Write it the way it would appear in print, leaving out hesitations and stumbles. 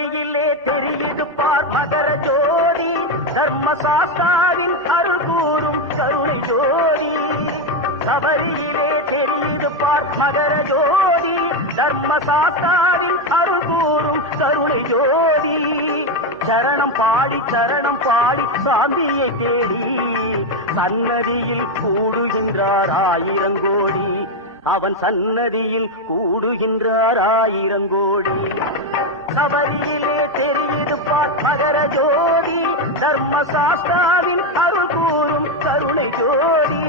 சபரியிலே தெரியுது பார் மகர ஜோடி, தர்மசாஸ்தாவின் அருள் கூறும் கருணை ஜோடி. சபரியிலே தெரியுது பார் மகர ஜோடி, தர்மசாஸ்தாவின் அருள் கூறும் கருணை ஜோடி. சரணம் பாடி சாந்தியை தேடி சன்னதியில் கூடுகின்றார் ஆயிரங்கோடி. அவன் சன்னதியில் கூடுகின்றார் ஆயிரங்கோடி. சபரியிலே தெரியுது பார் மகர ஜோடி, தர்மசாஸ்தாவின் அருள் கூறும் கருணை ஜோடி.